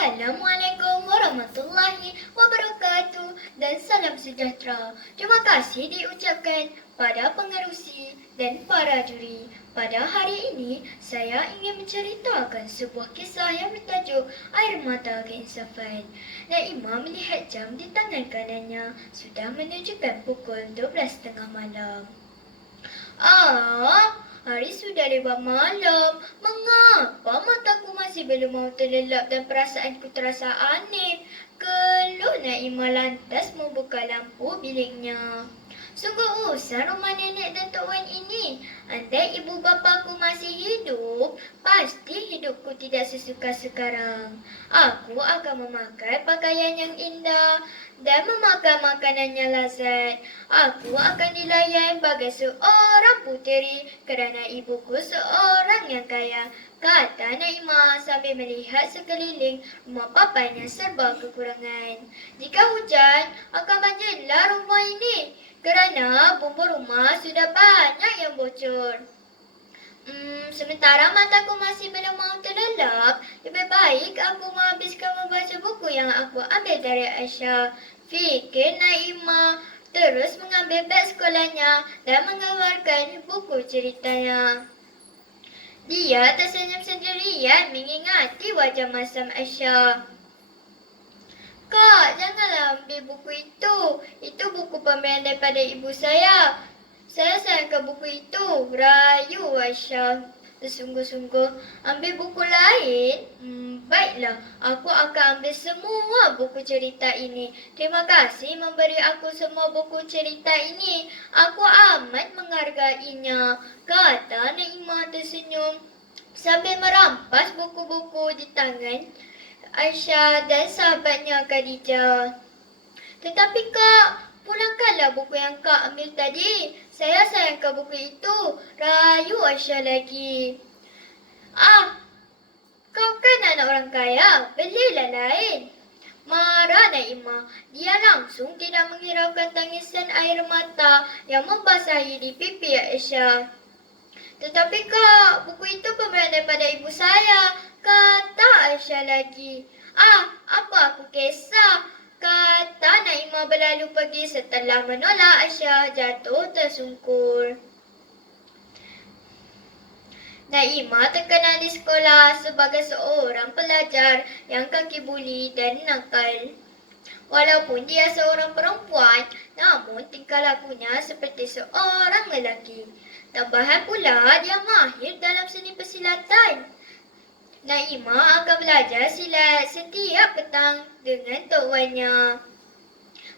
Assalamualaikum warahmatullahi wabarakatuh dan salam sejahtera. Terima kasih diucapkan pada pengerusi dan para juri. Pada hari ini, saya ingin menceritakan sebuah kisah yang bertajuk Air Mata Keinsafan. Naimah melihat jam di tangan kanannya sudah menunjukkan pukul 12.30 malam. Hari sudah lewat malam. Mengapa mataku masih belum mau terlelap dan perasaanku terasa aneh? Keluh Naimah lantas membuka lampu biliknya. Sungguh usah rumah nenek dan Tok Wan ini. Andai ibu bapaku masih hidup, pasti hidupku tidak sesuka sekarang. Aku akan memakai pakaian yang indah dan memakan makanan yang lazat. Aku akan dilayan bagai seorang puteri kerana ibuku seorang yang kaya, kata Naimah sambil melihat sekeliling rumah papanya serba kekurangan. Jika hujan, akan banjirlah rumah ini kerana bumbung rumah sudah banyak yang bocor. Sementara mataku masih belum mau terlelap, lebih baik aku menghabiskan membaca buku yang aku ambil dari Aisyah, fikir Naimah, terus mengambil beg sekolahnya dan mengeluarkan buku ceritanya. Dia tersenyum sendirian mengingati wajah masam Aisyah. Kak, janganlah ambil buku itu. Itu buku pemberian daripada ibu saya. Saya sayangkan buku itu, rayu Aisyah bersungguh-sungguh. Ambil buku lain? Baiklah, aku akan ambil semua buku cerita ini. Terima kasih memberi aku semua buku cerita ini. Aku amat menghargainya, kata Naimah tersenyum sambil merampas buku-buku di tangan Aisyah dan sahabatnya Khadijah. Tetapi Kak, pulangkanlah buku yang Kak ambil tadi. Saya sayangkan buku itu, rayu Aisyah lagi. Kau kan anak orang kaya, belilah lain. Marah Naimah, dia langsung tidak menghiraukan tangisan air mata yang membasahi di pipi Aisyah. Tetapi Kak, buku itu pemberian daripada ibu saya, kata Aisyah lagi. Apa aku kisah? Kata Naimah berlalu pergi setelah menolak Aisyah jatuh tersungkur. Naimah terkenal di sekolah sebagai seorang pelajar yang kaki buli dan nakal. Walaupun dia seorang perempuan, namun tingkah lakunya seperti seorang lelaki. Tambahan pula, dia mahir dalam seni persilatan. Naimah akan belajar silat setiap petang dengan Tok Wannya.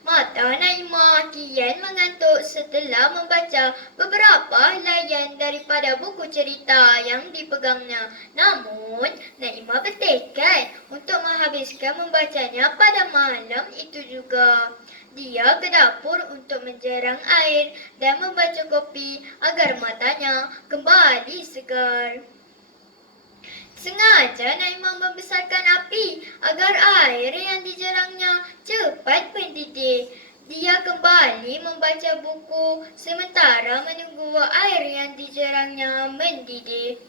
Mata Naimah kian mengantuk setelah membaca beberapa helaian daripada buku cerita yang dipegangnya. Namun, Naimah bertekad untuk menghabiskan membacanya pada malam itu juga. Dia ke dapur untuk menjerang air dan membaca kopi agar matanya kembali segar. Sengaja Naimah membesarkan api agar air yang dijerangnya cepat mendidih. Dia kembali membaca buku sementara menunggu air yang dijerangnya mendidih.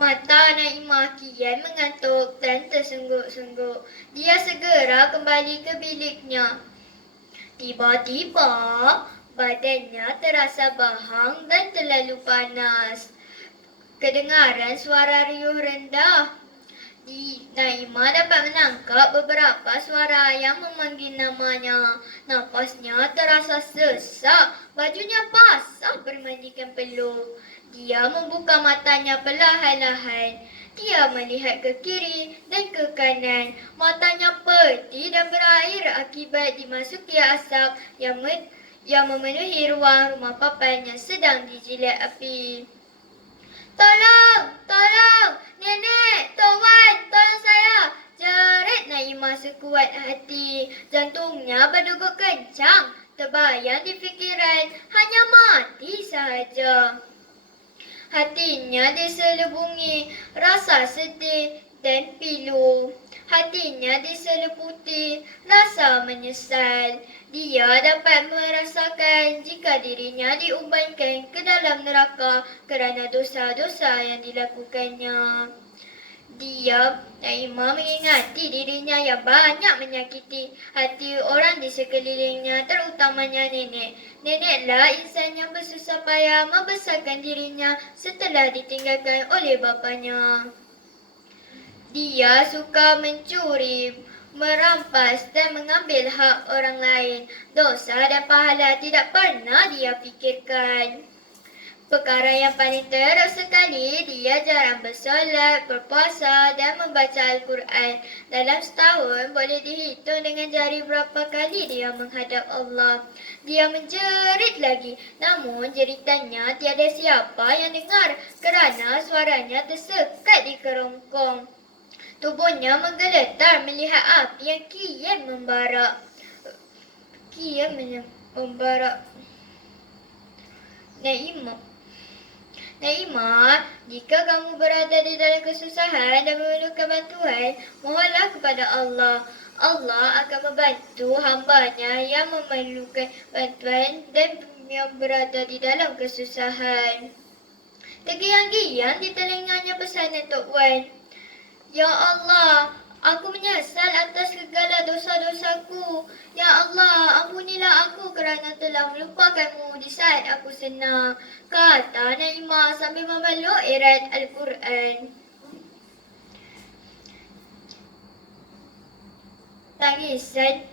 Mata Naimah kian mengantuk dan tersengguk-sengguk. Dia segera kembali ke biliknya. Tiba-tiba, badannya terasa bahang dan terlalu panas. Kedengaran suara riuh rendah. Naimah dapat menangkap beberapa suara yang memanggil namanya. Napasnya terasa sesak. Bajunya basah bermandikan peluh. Dia membuka matanya perlahan-lahan. Dia melihat ke kiri dan ke kanan. Matanya peti dan berair akibat dimasuki asap yang memenuhi ruang rumah papanya sedang dijilat api. Tolong, nenek, Tok Wan, tolong saya, jerit Naimah sekuat hati. Jantungnya berdegup kencang, terbayang di fikiran, hanya mati sahaja. Hatinya diselubungi rasa sedih dan pilu. Hatinya diseliputi rasa menyesal. Dia dapat merasakan jika dirinya diumpankan ke dalam neraka kerana dosa-dosa yang dilakukannya. Dia, Naimah mengingati dirinya yang banyak menyakiti hati orang di sekelilingnya, terutamanya nenek. Neneklah insan yang bersusah payah membesarkan dirinya setelah ditinggalkan oleh bapanya. Dia suka mencuri, merampas dan mengambil hak orang lain. Dosa dan pahala tidak pernah dia fikirkan. Perkara yang paling teruk sekali, dia jarang bersolat, berpuasa dan membaca Al-Quran. Dalam setahun boleh dihitung dengan jari berapa kali dia menghadap Allah. Dia menjerit lagi, namun jeritannya tiada siapa yang dengar kerana suaranya tersekat di kerongkong. Tubuhnya menggeletar melihat api yang kian membara. Naimah, jika kamu berada di dalam kesusahan dan memerlukan bantuan, mohonlah kepada Allah. Allah akan membantu hambanya yang memerlukan bantuan dan yang berada di dalam kesusahan. Tergiang-giang di telinganya pesanan Tok Wan. Ya Allah, aku menyesal atas segala dosa-dosaku. Ya Allah, ampunilah aku kerana telah melupakanmu di saat aku senang, kata Naimah sambil memeluk erat Al-Quran. Tangisan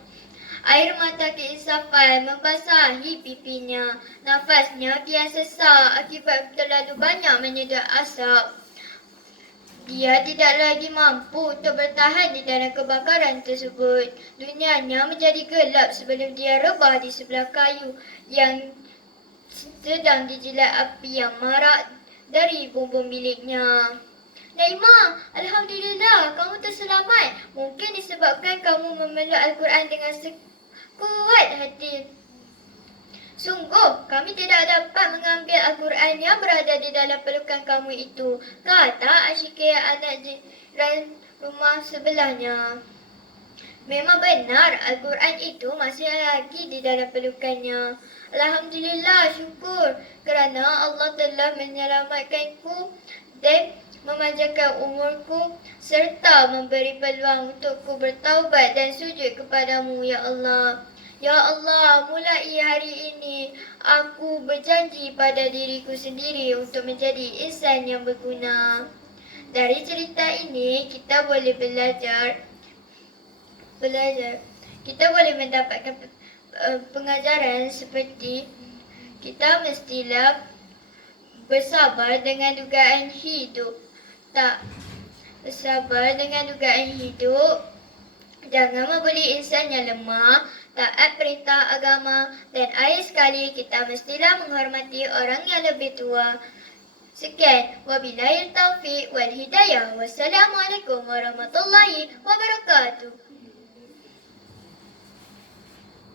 air mata keisafan membasahi pipinya. Nafasnya kian sesak akibat terlalu banyak menyedot asap. Dia tidak lagi mampu untuk bertahan di dalam kebakaran tersebut. Dunianya menjadi gelap sebelum dia rebah di sebelah kayu yang sedang dijilat api yang marak dari bumbung biliknya. Naimah, Alhamdulillah, kamu terselamat. Mungkin disebabkan kamu memeluk Al-Quran dengan sekuat hati. Sungguh, kami tidak dapat mengambil Al-Quran yang berada di dalam pelukan kamu itu, kata Asyikir anak jiran rumah sebelahnya. Memang benar, Al-Quran itu masih lagi di dalam pelukannya. Alhamdulillah, syukur kerana Allah telah menyelamatkanku dan memanjangkan umurku serta memberi peluang untukku bertaubat dan sujud kepadamu, Ya Allah. Ya Allah, mulai hari ini aku berjanji pada diriku sendiri untuk menjadi insan yang berguna. Dari cerita ini kita boleh belajar. Kita boleh mendapatkan pengajaran seperti kita mestilah bersabar dengan dugaan hidup. Tak bersabar dengan dugaan hidup. Jangan membuli insan yang lemah, taat perintah agama, dan akhir sekali kita mestilah menghormati orang yang lebih tua. Sekian, wabillahi taufiq wal hidayah. Wassalamualaikum warahmatullahi wabarakatuh.